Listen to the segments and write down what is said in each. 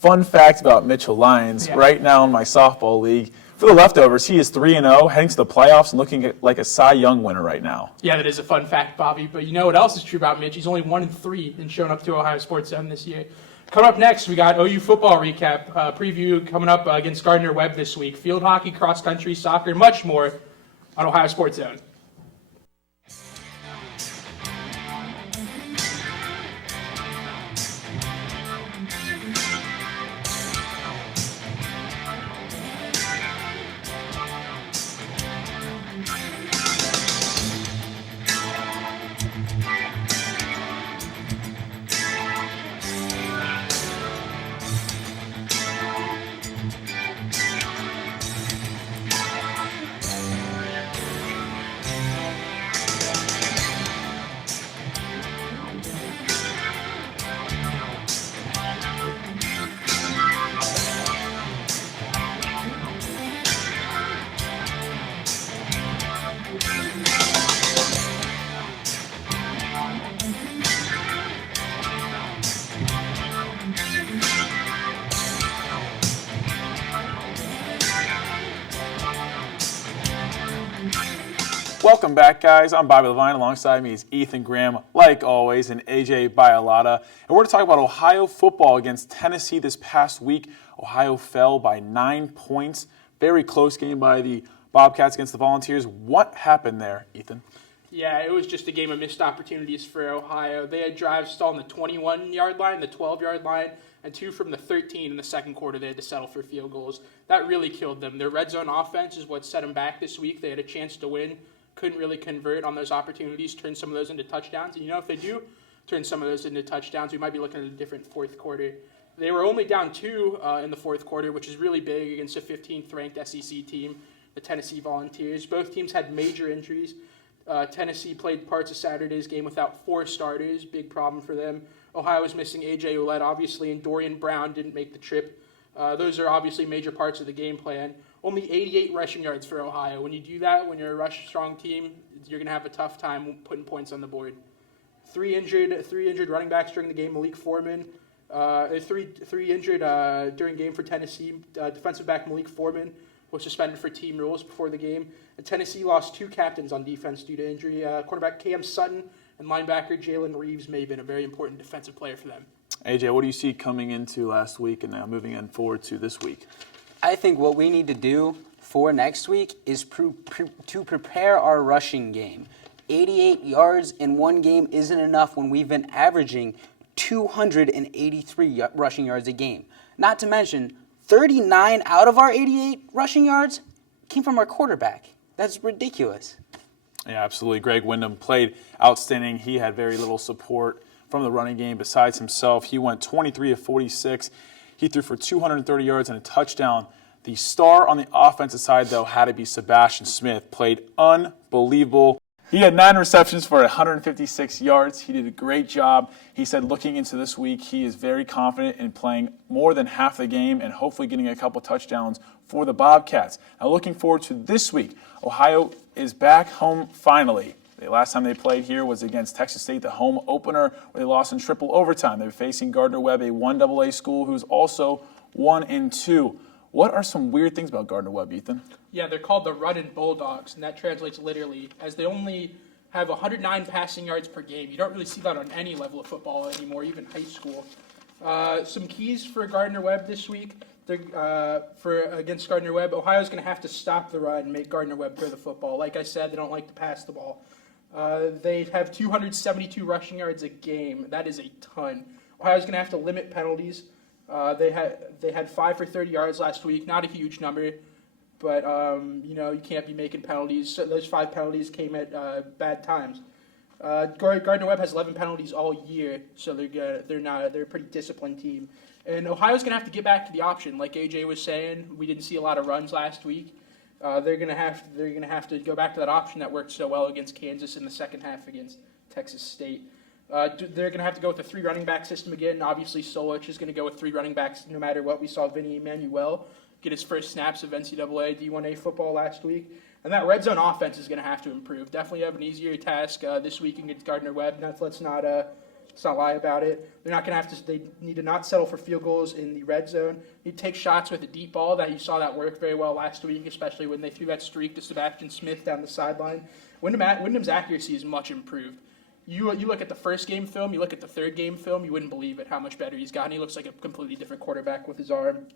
Fun fact about Mitchell Lyons, right now in my softball league, for the leftovers, he is 3-0, heading to the playoffs and looking like a Cy Young winner right now. Yeah, that is a fun fact, Bobby. But you know what else is true about Mitch? He's only 1-3 in showing up to Ohio Sports Zone this year. Coming up next, we got OU football recap, preview coming up against Gardner-Webb this week. Field hockey, cross country, soccer, and much more on Ohio Sports Zone. Welcome back, guys. I'm Bobby Levine. Alongside me is Ethan Graham, like always, and AJ Bialotta. And we're going to talk about Ohio football against Tennessee this past week. Ohio fell by 9 points. Very close game by the Bobcats against the Volunteers. What happened there, Ethan? Yeah, it was just a game of missed opportunities for Ohio. They had drives stalled on the 21-yard line, the 12-yard line, and 2 from the 13 in the second quarter. They had to settle for field goals. That really killed them. Their red zone offense is what set them back this week. They had a chance to win. Couldn't really convert on those opportunities, turn some of those into touchdowns. And, if they do turn some of those into touchdowns, we might be looking at a different fourth quarter. They were only down 2 in the fourth quarter, which is really big against a 15th-ranked SEC team, the Tennessee Volunteers. Both teams had major injuries. Tennessee played parts of Saturday's game without 4 starters, big problem for them. Ohio was missing A.J. Ouellette, obviously, and Dorian Brown didn't make the trip. Those are obviously major parts of the game plan. Only 88 rushing yards for Ohio. When you do that, when you're a rush-strong team, you're going to have a tough time putting points on the board. Three injured running backs during the game. Malik Foreman, three injured during game for Tennessee. Defensive back Malik Foreman was suspended for team rules before the game. And Tennessee lost 2 captains on defense due to injury. Cornerback Cam Sutton and linebacker Jalen Reeves may have been a very important defensive player for them. AJ, what do you see coming into last week and now moving in forward to this week? I think what we need to do for next week is to prepare our rushing game. 88 yards in one game isn't enough when we've been averaging 283 rushing yards a game. Not to mention, 39 out of our 88 rushing yards came from our quarterback. That's ridiculous. Yeah, absolutely. Greg Wyndham played outstanding. He had very little support from the running game besides himself. He went 23 of 46. He threw for 230 yards and a touchdown. The star on the offensive side, though, had to be Sebastian Smith. Played unbelievable. He had 9 receptions for 156 yards. He did a great job. He said looking into this week, he is very confident in playing more than half the game and hopefully getting a couple touchdowns for the Bobcats. Now looking forward to this week, Ohio is back home finally. The last time they played here was against Texas State, the home opener, where they lost in triple overtime. They were facing Gardner-Webb, a 1AA school who's also 1-2. What are some weird things about Gardner-Webb, Ethan? Yeah, they're called the Rudden Bulldogs, and that translates literally as they only have 109 passing yards per game. You don't really see that on any level of football anymore, even high school. Some keys for Gardner-Webb this week. Against Gardner-Webb, Ohio's going to have to stop the run and make Gardner-Webb throw the football. Like I said, they don't like to pass the ball. They have 272 rushing yards a game. That is a ton. Ohio's going to have to limit penalties. They had 5 for 30 yards last week. Not a huge number, but you can't be making penalties. So those 5 penalties came at bad times. Gardner-Webb has 11 penalties all year, so they're a pretty disciplined team. And Ohio's going to have to get back to the option, like AJ was saying. We didn't see a lot of runs last week. They're going to have to go back to that option that worked so well against Kansas in the second half against Texas State. They're going to have to go with a 3 running back system again. Obviously, Solich is going to go with 3 running backs no matter what. We saw Vinny Emmanuel get his first snaps of NCAA D1A football last week. And that red zone offense is going to have to improve. Definitely have an easier task this week against Gardner-Webb. Let's not Let's not lie about it. They're not going to have to. They need to not settle for field goals in the red zone. They need to take shots with a deep ball. That you saw that work very well last week, especially when they threw that streak to Sebastian Smith down the sideline. Wyndham's accuracy is much improved. You look at the first game film, you look at the third game film, you wouldn't believe it how much better he's gotten. He looks like a completely different quarterback with his arm.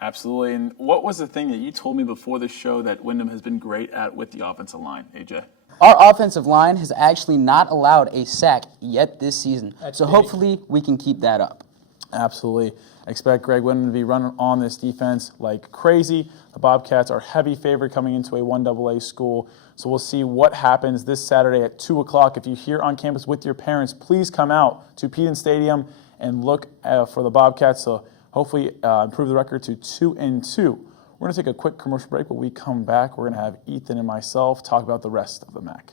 Absolutely. And what was the thing that you told me before the show that Wyndham has been great at with the offensive line, AJ? Our offensive line has actually not allowed a sack yet this season. So hopefully we can keep that up. Absolutely. I expect Greg Wyndham to be running on this defense like crazy. The Bobcats are heavy favorite coming into a 1AA school. So we'll see what happens this Saturday at 2 o'clock. If you're here on campus with your parents, please come out to Peden Stadium and look for the Bobcats to hopefully improve the record to 2-2. We're going to take a quick commercial break. When we come back, we're going to have Ethan and myself talk about the rest of the MAC.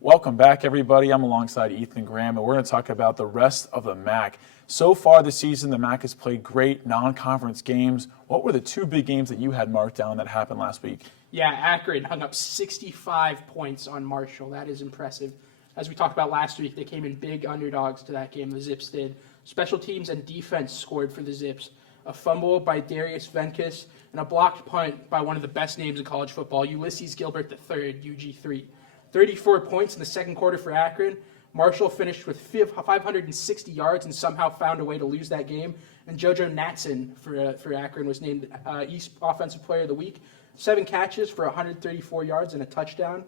Welcome back, everybody. I'm alongside Ethan Graham, and we're going to talk about the rest of the MAC. So far this season, the MAC has played great non-conference games. What were the two big games that you had marked down that happened last week? Yeah, Akron hung up 65 points on Marshall. That is impressive. As we talked about last week, they came in big underdogs to that game. The Zips did. Special teams and defense scored for the Zips. A fumble by Darius Venkus and a blocked punt by one of the best names in college football, Ulysses Gilbert III, UG3. 34 points in the second quarter for Akron. Marshall finished with 560 yards and somehow found a way to lose that game. And JoJo Natson for Akron was named East Offensive Player of the Week. 7 catches for 134 yards and a touchdown.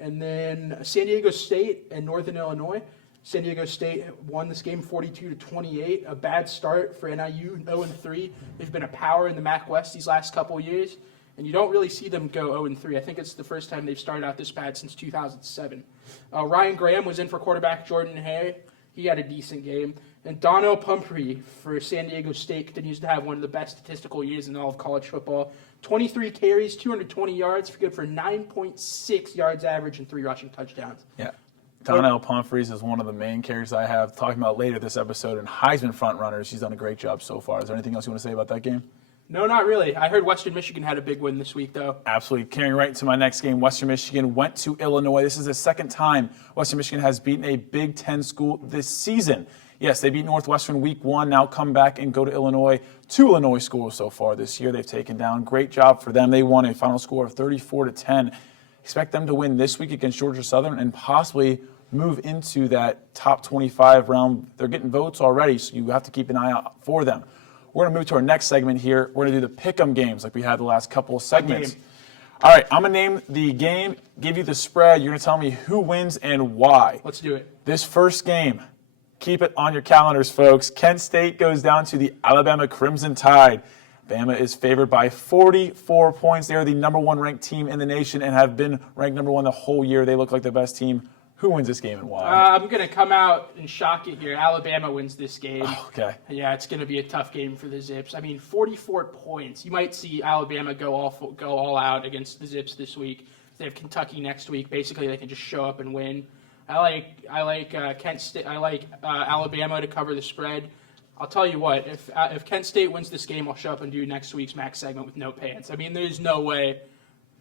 And then San Diego State and Northern Illinois. San Diego State won this game 42-28. A bad start for NIU, 0-3. They've been a power in the MAC West these last couple of years, and you don't really see them go 0-3. I think it's the first time they've started out this bad since 2007. Ryan Graham was in for quarterback Jordan Hay. He had a decent game. And Donnell Pumphrey for San Diego State continues to have one of the best statistical years in all of college football. 23 carries, 220 yards, good for 9.6 yards average and 3 rushing touchdowns. Yeah. Donnell Pumphrey is one of the main characters I have talking about later this episode, and Heisman front runners. He's done a great job so far. Is there anything else you want to say about that game? No, not really. I heard Western Michigan had a big win this week, though. Absolutely. Carrying right into my next game, Western Michigan went to Illinois. This is the second time Western Michigan has beaten a Big Ten school this season. Yes, they beat Northwestern week 1, now come back and go to Illinois. 2 Illinois schools so far this year they've taken down. Great job for them. They won a final score of 34-10. Expect them to win this week against Georgia Southern and possibly move into that top 25 round. They're getting votes already, so you have to keep an eye out for them. We're going to move to our next segment here. We're going to do the pick'em games like we had the last couple of segments. All right, I'm going to name the game, give you the spread. You're going to tell me who wins and why. Let's do it. This first game, keep it on your calendars, folks. Kent State goes down to the Alabama Crimson Tide. Bama is favored by 44 points. They are the number 1 ranked team in the nation and have been ranked number 1 the whole year. They look like the best team. Who wins this game and why? I'm going to come out and shock you here. Alabama wins this game. Oh, okay. Yeah, it's going to be a tough game for the Zips. I mean, 44 points. You might see Alabama go all out against the Zips this week. They have Kentucky next week. Basically, they can just show up and win. I like Kent State. I like Alabama to cover the spread. I'll tell you what. If Kent State wins this game, I'll show up and do next week's MAC segment with no pants. I mean, there's no way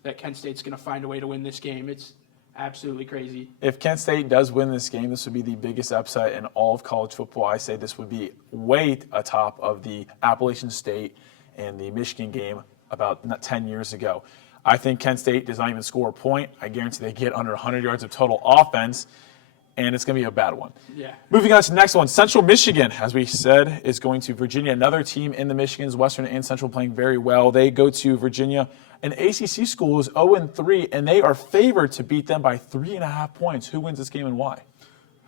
that Kent State's going to find a way to win this game. It's absolutely crazy. If Kent State does win this game, this would be the biggest upset in all of college football. I say this would be way atop of the Appalachian State and the Michigan game about 10 years ago. I think Kent State does not even score a point. I guarantee they get under 100 yards of total offense, and it's going to be a bad one. Yeah. Moving on to the next one, Central Michigan, as we said, is going to Virginia. Another team in the Michigans, Western and Central, playing very well. They go to Virginia. An ACC school is 0-3, and they are favored to beat them by 3.5 points. Who wins this game and why?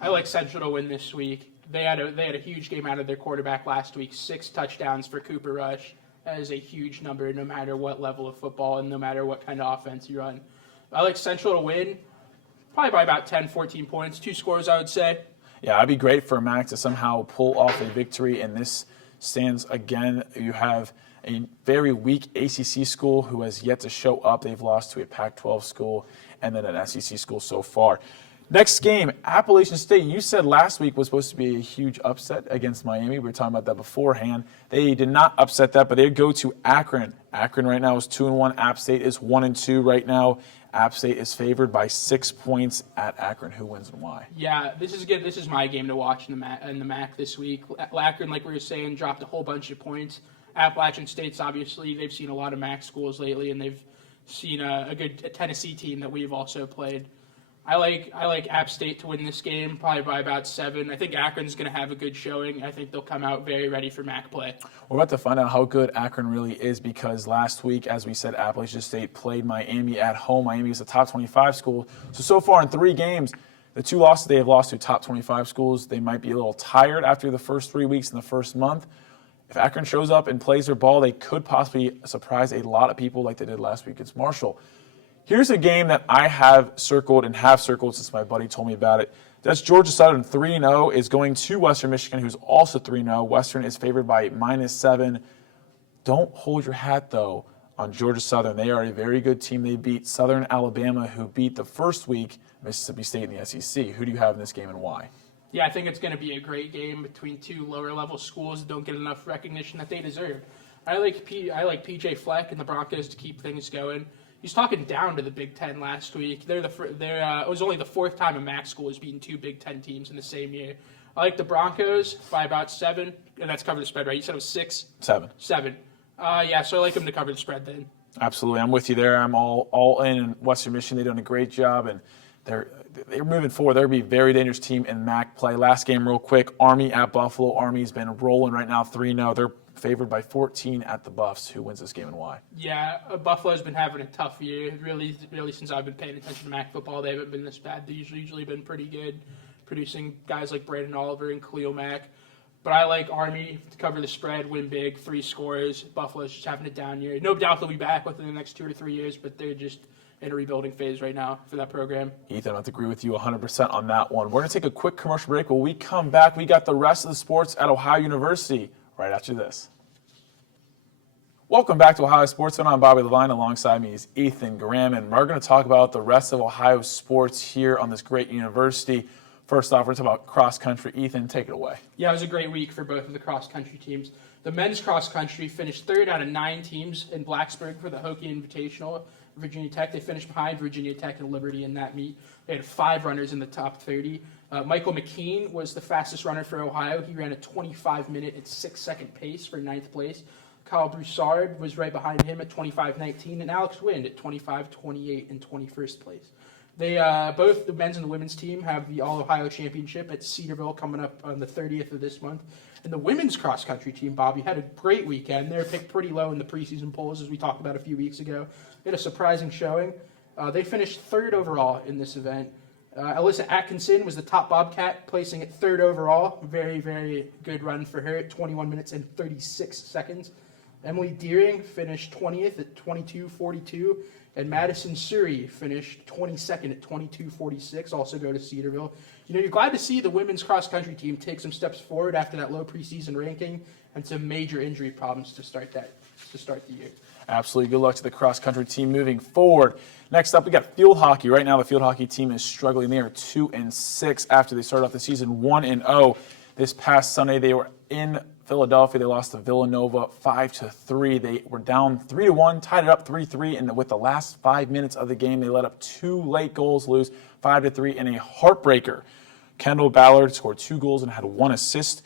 I like Central to win this week. They had a huge game out of their quarterback last week. 6 touchdowns for Cooper Rush. That is a huge number no matter what level of football and no matter what kind of offense you run. I like Central to win, probably by about 10, 14 points. 2 scores, I would say. Yeah, it'd be great for Mac to somehow pull off a victory in this stands again. You have a very weak ACC school who has yet to show up. They've lost to a Pac-12 school and then an SEC school so far. Next game, Appalachian State. You said last week was supposed to be a huge upset against Miami. We were talking about that beforehand. They did not upset that, but they go to Akron. Akron right now is 2-1. App State is 1-2 right now. App State is favored by 6 points at Akron. Who wins and why? Yeah, this is good. This is my game to watch in the MAC this week. Akron, like we were saying, dropped a whole bunch of points. Appalachian State's obviously, they've seen a lot of MAC schools lately, and they've seen a good Tennessee team that we've also played. I like App State to win this game, probably by about 7. I think Akron's going to have a good showing. I think they'll come out very ready for MAC play. We're about to find out how good Akron really is because last week, as we said, Appalachian State played Miami at home. Miami is a top 25 school. So far in 3 games, the 2 losses they have lost to top 25 schools, they might be a little tired after the first 3 weeks in the first month. If Akron shows up and plays their ball, they could possibly surprise a lot of people like they did last week against Marshall. Here's a game that I have circled since my buddy told me about it. That's Georgia Southern 3-0 is going to Western Michigan, who's also 3-0. Western is favored by -7. Don't hold your hat, though, on Georgia Southern. They are a very good team. They beat Southern Alabama, who beat the first week Mississippi State in the SEC. Who do you have in this game and why? Yeah, I think it's going to be a great game between 2 lower-level schools that don't get enough recognition that they deserve. I like PJ Fleck and the Broncos to keep things going. He's talking down to the Big Ten last week. It was only the 4th time a MAC school has beaten 2 Big Ten teams in the same year. I like the Broncos by about 7, and that's cover the spread, right? You said it was 6? 7. 7. Yeah, so I like them to cover the spread then. Absolutely, I'm with you there. I'm all in Western Michigan. They're doing a great job, and they're moving forward. They're going to be a very dangerous team in MAC play. Last game, real quick, Army at Buffalo. Army's been rolling right now, 3-0. They're favored by 14 at the Buffs. Who wins this game and why? Yeah, Buffalo's been having a tough year. Really since I've been paying attention to MAC football, they haven't been this bad. They've usually been pretty good, producing guys like Brandon Oliver and Khalil Mack. But I like Army to cover the spread, win big, 3 scores. Buffalo's just having a down year. No doubt they'll be back within the next 2 or 3 years, but they're just in a rebuilding phase right now for that program. Ethan, I have to agree with you 100% on that one. We're going to take a quick commercial break. When we come back, we got the rest of the sports at Ohio University right after this. Welcome back to Ohio Sports. I'm Bobby Levine. Alongside me is Ethan Graham, and we're going to talk about the rest of Ohio sports here on this great university. First off, we're talking about cross country. Ethan, take it away. Yeah, it was a great week for both of the cross country teams. The men's cross country finished 3rd out of 9 teams in Blacksburg for the Hokie Invitational. Virginia Tech, they finished behind Virginia Tech and Liberty in that meet. They had 5 runners in the top 30. Michael McKean was the fastest runner for Ohio. He ran a 25-minute and 6-second pace for 9th place. Kyle Broussard was right behind him at 25.19, and Alex Wind at 25.28 in 21st place. They both the men's and the women's team have the All-Ohio Championship at Cedarville coming up on the 30th of this month. And the women's cross-country team, Bobby, had a great weekend. They were picked pretty low in the preseason polls, as we talked about a few weeks ago. They had a surprising showing. They finished 3rd overall in this event. Alyssa Atkinson was the top Bobcat, placing at 3rd overall. Very, very good run for her at 21 minutes and 36 seconds. Emily Deering finished 20th at 22.42, and Madison Surrey finished 22nd at 22.46, also go to Cedarville. You know, you're glad to see the women's cross-country team take some steps forward after that low preseason ranking and some major injury problems to start the year. Absolutely. Good luck to the cross-country team moving forward. Next up, we got field hockey. Right now, the field hockey team is struggling. They are 2-6 after they started off the season 1-0. This past Sunday, they were in Philadelphia. They lost to Villanova 5-3. They were down 3-1, tied it up 3-3, and with the last 5 minutes of the game, they let up 2 late goals, lose 5-3 in a heartbreaker. Kendall Ballard scored 2 goals and had 1 assist.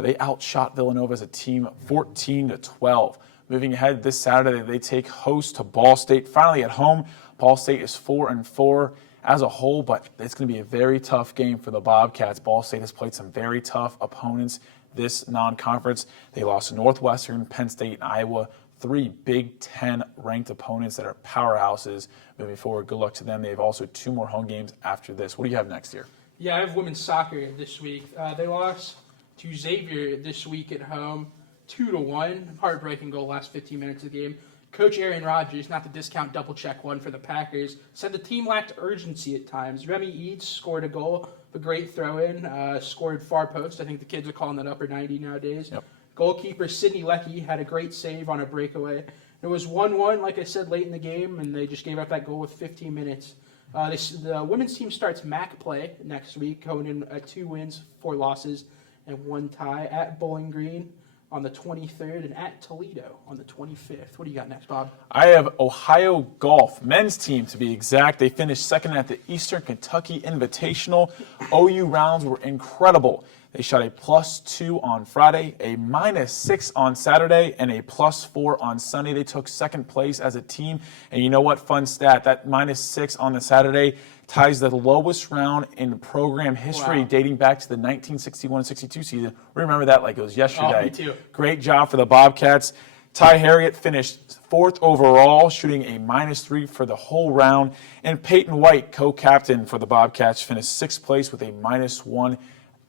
They outshot Villanova as a team 14-12. Moving ahead this Saturday, they take host to Ball State. Finally at home, Ball State is 4-4 as a whole, but it's going to be a very tough game for the Bobcats. Ball State has played some very tough opponents this non-conference. They lost to Northwestern, Penn State, and Iowa, 3 Big Ten ranked opponents that are powerhouses moving forward. Good luck to them. They have also 2 more home games after this. What do you have next year? Yeah, I have women's soccer this week. They lost to Xavier this week at home, 2-1. Heartbreaking goal last 15 minutes of the game. Coach Aaron Rodgers, not the discount double-check one for the Packers, said the team lacked urgency at times. Remy Eads scored a goal, a great throw-in, scored far post. I think the kids are calling that upper 90 nowadays. Yep. Goalkeeper Sidney Leckie had a great save on a breakaway. It was 1-1, like I said, late in the game, and they just gave up that goal with 15 minutes. The women's team starts MAC play next week, going in at 2 wins, 4 losses, and 1 tie at Bowling Green. on the 23rd and at Toledo on the 25th. What do you got next, Bob? I have Ohio Golf, men's team to be exact. They finished second at the Eastern Kentucky Invitational. OU rounds were incredible. They shot a +2 on Friday, a -6 on Saturday, and a +4 on Sunday. They took second place as a team. And you know what? Fun stat, that -6 on the Saturday ties the lowest round in program history, Wow. dating back to the 1961-62 season. We remember that like it was yesterday. Oh, me too. Great job for the Bobcats. Ty Harriott finished 4th overall, shooting a -3 for the whole round. And Peyton White, co-captain for the Bobcats, finished 6th place with a -1.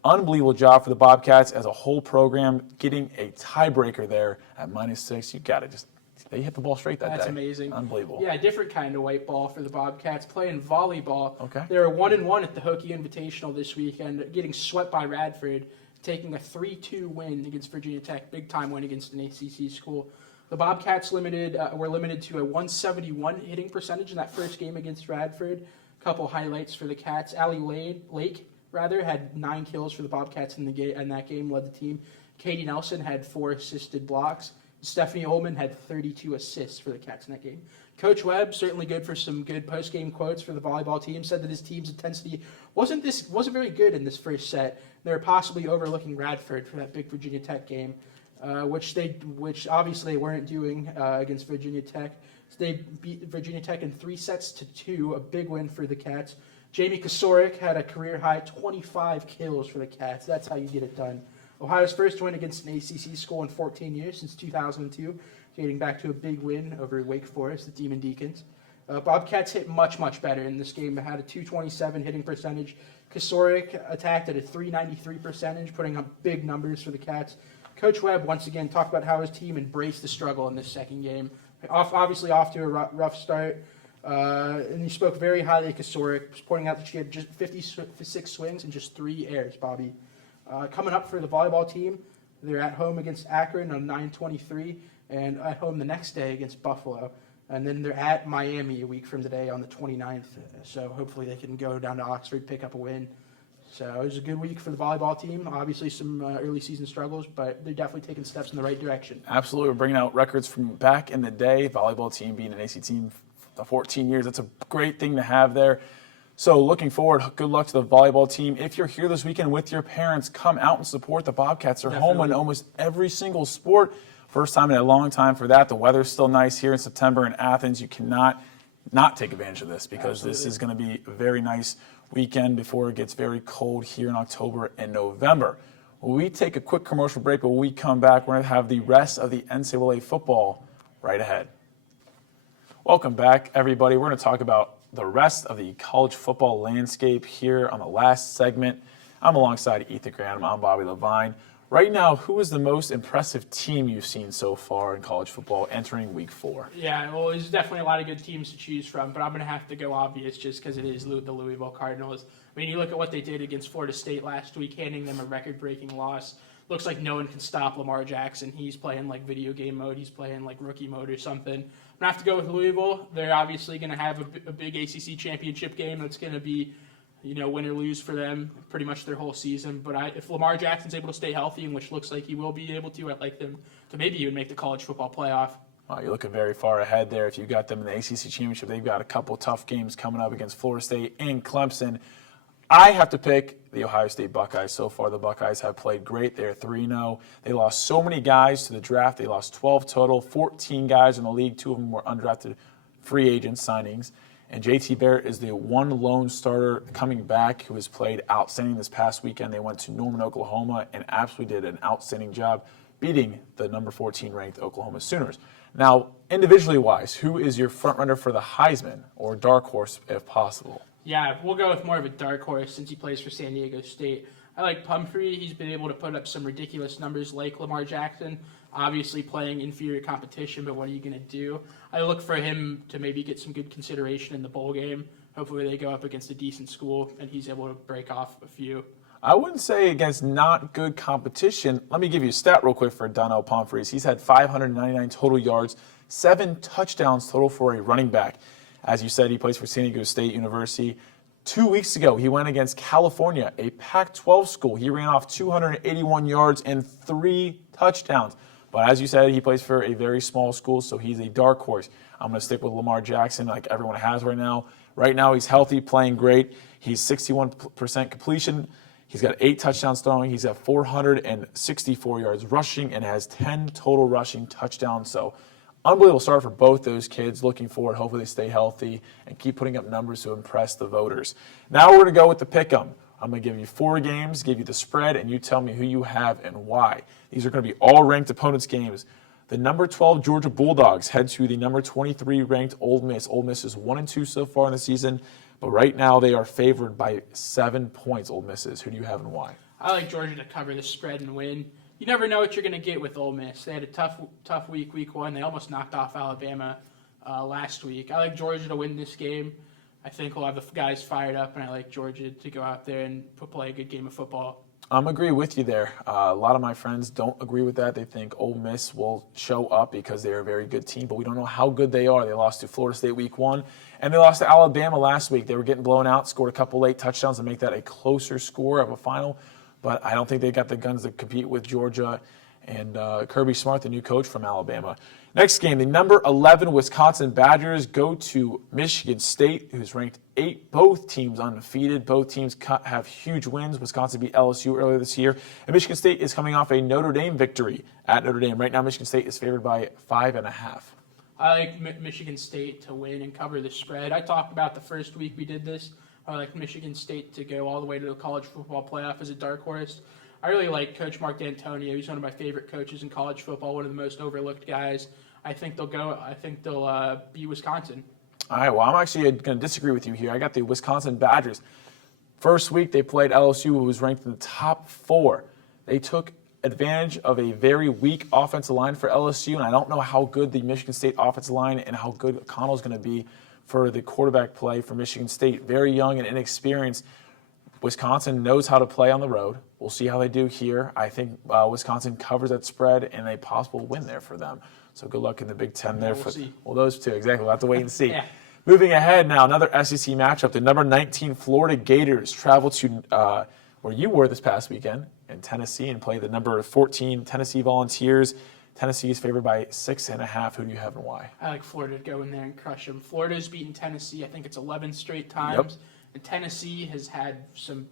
Unbelievable job for the Bobcats as a whole program, getting a tiebreaker there at -6. You got to just, they hit the ball straight that day. That's amazing. Unbelievable. Yeah, different kind of white ball for the Bobcats, playing volleyball. Okay. They were 1-1 at the Hokie Invitational this weekend, getting swept by Radford, taking a 3-2 win against Virginia Tech, big time win against an ACC school. The Bobcats were limited to a 171 hitting percentage in that first game against Radford. A couple highlights for the Cats. Allie Lake had 9 kills for the Bobcats in that game, led the team. Katie Nelson had 4 assisted blocks. Stephanie Ullman had 32 assists for the Cats in that game. Coach Webb, certainly good for some good post-game quotes for the volleyball team, said that his team's intensity wasn't very good in this first set. They were possibly overlooking Radford for that big Virginia Tech game, which obviously they weren't doing against Virginia Tech. So they beat Virginia Tech in 3-2, a big win for the Cats. Jamie Kosorik had a career-high 25 kills for the Cats. That's how you get it done. Ohio's first win against an ACC school in 14 years, since 2002, dating back to a big win over Wake Forest, the Demon Deacons. Bobcats hit much, much better in this game. They had a 227 hitting percentage. Kosorik attacked at a 393 percentage, putting up big numbers for the Cats. Coach Webb, once again, talked about how his team embraced the struggle in this second game. Obviously off to a rough start. And he spoke very highly of Kosorik, pointing out that she had just 56 swings and just 3 airs, Bobby. Coming up for the volleyball team, they're at home against Akron on 9/23, and at home the next day against Buffalo. And then they're at Miami a week from today on the 29th. So hopefully they can go down to Oxford, pick up a win. So it was a good week for the volleyball team. Obviously some early season struggles, but they're definitely taking steps in the right direction. Absolutely. We're bringing out records from back in the day. Volleyball team being an AC team for 14 years. That's a great thing to have there. So looking forward, good luck to the volleyball team. If you're here this weekend with your parents, come out and support the Bobcats. They're home in almost every single sport. First time in a long time for that. The weather's still nice here in September in Athens. You cannot not take advantage of this because This is going to be a very nice weekend before it gets very cold here in October and November. When we take a quick commercial break, but when we come back, we're going to have the rest of the NCAA football right ahead. Welcome back, everybody. We're going to talk about the rest of the college football landscape here on the last segment. I'm alongside Ethan Graham. I'm Bobby Levine. Right now, who is the most impressive team you've seen so far in college football entering week 4? Yeah, well, there's definitely a lot of good teams to choose from, but I'm going to have to go obvious just because it is the Louisville Cardinals. I mean, you look at what they did against Florida State last week, handing them a record-breaking loss. Looks like no one can stop Lamar Jackson. He's playing like video game mode. He's playing like rookie mode or something. I'm going to have to go with Louisville. They're obviously going to have a big ACC championship game that's going to be, win or lose for them pretty much their whole season. But if Lamar Jackson's able to stay healthy, and which looks like he will be able to, I'd like them to maybe even make the college football playoff. Wow, you're looking very far ahead there. If you got them in the ACC championship, they've got a couple tough games coming up against Florida State and Clemson. I have to pick the Ohio State Buckeyes. So far, the Buckeyes have played great. They're 3-0. They lost so many guys to the draft. They lost 12 total, 14 guys in the league. 2 of them were undrafted free agent signings. And JT Barrett is the one lone starter coming back who has played outstanding this past weekend. They went to Norman, Oklahoma, and absolutely did an outstanding job beating the number 14 ranked Oklahoma Sooners. Now, individually wise, who is your front runner for the Heisman or dark horse if possible? Yeah, we'll go with more of a dark horse since he plays for San Diego State. I like Pumphrey. He's been able to put up some ridiculous numbers like Lamar Jackson, obviously playing inferior competition, but what are you going to do? I look for him to maybe get some good consideration in the bowl game. Hopefully they go up against a decent school, and he's able to break off a few. I wouldn't say against not good competition. Let me give you a stat real quick for Donnell Pumphrey. He's had 599 total yards, 7 touchdowns total for a running back. As you said, he plays for San Diego State University. 2 weeks ago, he went against California, a Pac-12 school. He ran off 281 yards and 3 touchdowns. But as you said, he plays for a very small school, so he's a dark horse. I'm going to stick with Lamar Jackson like everyone has right now. Right now, he's healthy, playing great. He's 61% completion. He's got 8 touchdowns throwing. He's at 464 yards rushing and has 10 total rushing touchdowns. So unbelievable start for both those kids. Looking forward. Hopefully they stay healthy and keep putting up numbers to impress the voters. Now we're going to go with the pick'em. I'm going to give you 4 games, give you the spread, and you tell me who you have and why. These are going to be all ranked opponents games. The number 12 Georgia Bulldogs head to the number 23 ranked Ole Miss. Ole Miss is 1-2 so far in the season, but right now they are favored by 7 points. Ole Miss is. Who do you have and why? I like Georgia to cover the spread and win. You never know what you're going to get with Ole Miss. They had a tough week 1. They almost knocked off Alabama last week. I like Georgia to win this game. I think we'll have the guys fired up, and I like Georgia to go out there and play a good game of football. I'm agree with you there. A lot of my friends don't agree with that. They think Ole Miss will show up because they're a very good team, but we don't know how good they are. They lost to Florida State week 1, and they lost to Alabama last week. They were getting blown out, scored a couple late touchdowns to make that a closer score of a final, but I don't think they got the guns to compete with Georgia and Kirby Smart, the new coach from Alabama. Next game, the number 11 Wisconsin Badgers go to Michigan State, who's ranked 8. Both teams undefeated. Both teams have huge wins. Wisconsin beat LSU earlier this year. And Michigan State is coming off a Notre Dame victory at Notre Dame. Right now, Michigan State is favored by 5.5. I like Michigan State to win and cover the spread. I talked about the first week we did this. I like Michigan State to go all the way to the college football playoff as a dark horse. I really like Coach Mark D'Antonio. He's one of my favorite coaches in college football, one of the most overlooked guys. I think they'll beat Wisconsin. All right, well, I'm actually going to disagree with you here. I got the Wisconsin Badgers. First week, they played LSU, who was ranked in the top 4. They took advantage of a very weak offensive line for LSU, and I don't know how good the Michigan State offensive line and how good Connell's going to be for the quarterback play for Michigan State. Very young and inexperienced. Wisconsin knows how to play on the road. We'll see how they do here. I think Wisconsin covers that spread and a possible win there for them. So good luck in the Big Ten there. We'll see. Well, those two, exactly. We'll have to wait and see. Yeah. Moving ahead now, another SEC matchup. The number 19 Florida Gators travel to where you were this past weekend in Tennessee and play the number 14 Tennessee Volunteers. Tennessee is favored by 6.5. Who do you have and why? I like Florida to go in there and crush them. Florida's beaten Tennessee, I think it's 11 straight times. Yep. And Tennessee has had some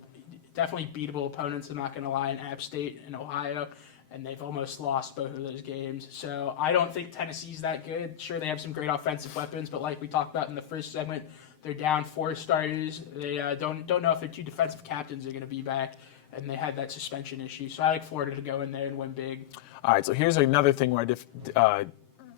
definitely beatable opponents, I'm not going to lie, in App State and Ohio, and they've almost lost both of those games. So I don't think Tennessee's that good. Sure, they have some great offensive weapons, but like we talked about in the first segment, they're down 4 starters. They don't know if their 2 defensive captains are going to be back, and they had that suspension issue. So I like Florida to go in there and win big. All right, so here's another thing where I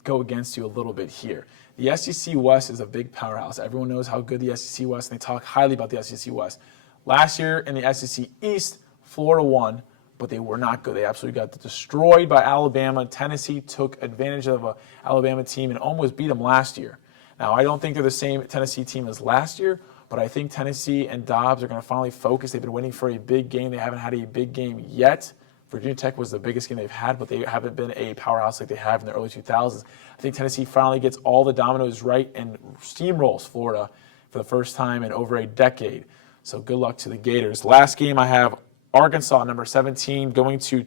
go against you a little bit here. The SEC West is a big powerhouse. Everyone knows how good the SEC West, and they talk highly about the SEC West. Last year in the SEC East, Florida won, but they were not good. They absolutely got destroyed by Alabama. Tennessee took advantage of an Alabama team and almost beat them last year. Now, I don't think they're the same Tennessee team as last year, but I think Tennessee and Dobbs are going to finally focus. They've been waiting for a big game. They haven't had a big game yet. Virginia Tech was the biggest game they've had, but they haven't been a powerhouse like they have in the early 2000s. I think Tennessee finally gets all the dominoes right and steamrolls Florida for the first time in over a decade. So good luck to the Gators. Last game I have Arkansas, number 17, going to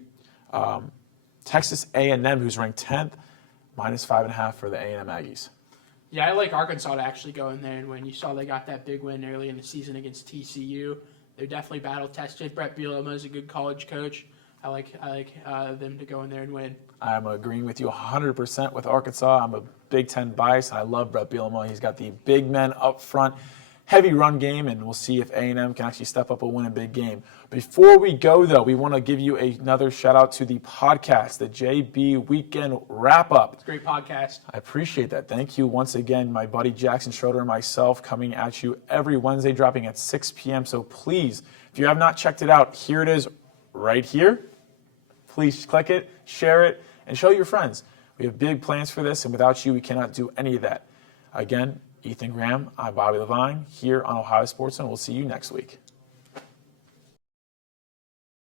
Texas A&M, who's ranked 10th, minus 5.5 for the A&M Aggies. Yeah, I like Arkansas to actually go in there and win. You saw they got that big win early in the season against TCU. They're definitely battle-tested. Brett Bielema is a good college coach. I like them to go in there and win. I'm agreeing with you 100% with Arkansas. I'm a Big Ten bias, and I love Brett Bielema. He's got the big men up front. Heavy run game, and we'll see if A&M can actually step up and win a big game. Before we go, though, we want to give you another shout-out to the podcast, the JB Weekend Wrap-Up. It's a great podcast. I appreciate that. Thank you once again, my buddy Jackson Schroeder and myself, coming at you every Wednesday, dropping at 6 p.m. So please, if you have not checked it out, here it is right here. Please click it, share it, and show your friends. We have big plans for this, and without you, we cannot do any of that. Again, Ethan Graham, I'm Bobby Levine here on Ohio Sportsman. We'll see you next week.